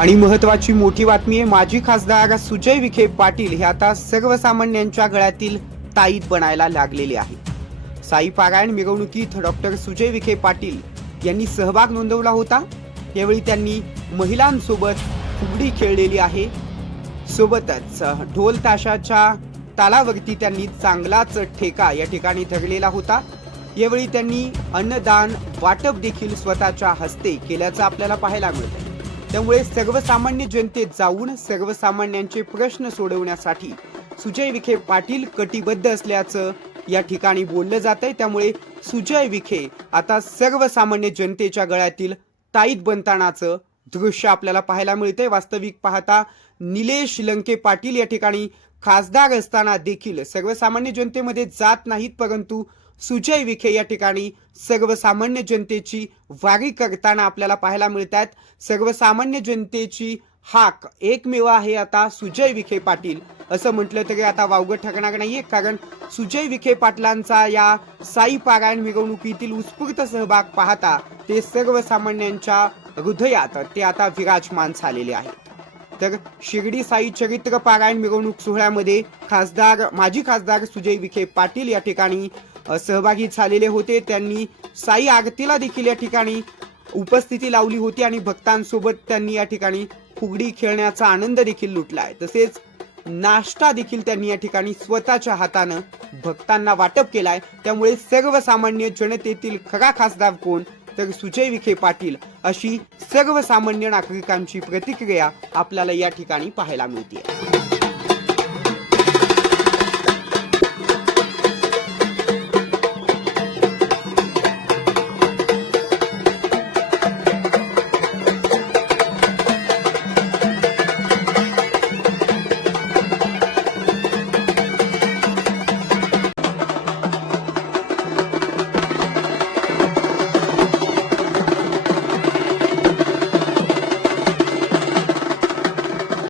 आणि महत्वाची मोठी बातमी आहे माजी खासदार सुजय विखे पाटील हे आता सर्वसामान्यांच्या गळ्यातील ताईत बनायला लागलेले आहे साई पारायण मिरवणुकीत डॉक्टर सुजय विखे पाटील यांनी सहभाग नोंदवला होता. यावेळी त्यांनी महिलांसोबत फुगडी खेळलेली आहे. सोबतच ढोल ताशाच्या तालावरती त्यांनी चांगलाच ठेका या ठिकाणी धरलेला होता. यावेळी त्यांनी अन्नदान वाटप देखील स्वतःच्या हस्ते केल्याचं आपल्याला पाहायला मिळतं त्यामुळे सर्वसामान्य जनतेत जाऊन सर्वसामान्यांचे प्रश्न सोडवण्यासाठी सुजय विखे पाटील कटिबद्ध असल्याचं या ठिकाणी बोललं जात आहे त्यामुळे सुजय विखे आता सर्वसामान्य जनतेच्या गळ्यातील ताईत बनतानाचं दृश्य आपल्याला पाहायला मिळते वास्तविक पाहता निलेश लंके पाटील या ठिकाणी खासदार असताना देखील सर्वसामान्य जनतेमध्ये जात नाहीत परंतु सुजय विखे या ठिकाणी सर्वसामान्य जनतेची वारी करताना आपल्याला पाहायला मिळत आहेत सर्वसामान्य जनतेची हाक एकमेव आहे आता सुजय विखे पाटील. असं म्हटलं तरी आता वावगं ठरणार नाहीये कारण सुजय विखे पाटलांचा या साई पारायण मिरवणुकीतील उत्स्फूर्त सहभाग पाहता ते सर्वसामान्यांच्या हृदयात ते आता विराजमान झालेले आहेत. तर शिर्डी साई चरित्र पारायण मिरवणूक सोहळ्यामध्ये खासदार माजी खासदार सुजय विखे पाटील या ठिकाणी सहभागी झालेले होते. त्यांनी साई आरतीला देखील या ठिकाणी उपस्थिती लावली होती आणि भक्तांसोबत त्यांनी या ठिकाणी फुगडी खेळण्याचा आनंद देखील लुटला आहे. तसेच नाश्ता देखील त्यांनी या ठिकाणी स्वतःच्या हातानं भक्तांना वाटप केलाय. त्यामुळे सर्वसामान्य जनतेतील खरा खासदार कोण? तर सुजय विखे पाटील. अशी सर्वसामान्य नागरिकांची प्रतिक्रिया आपल्याला या ठिकाणी पाहायला मिळते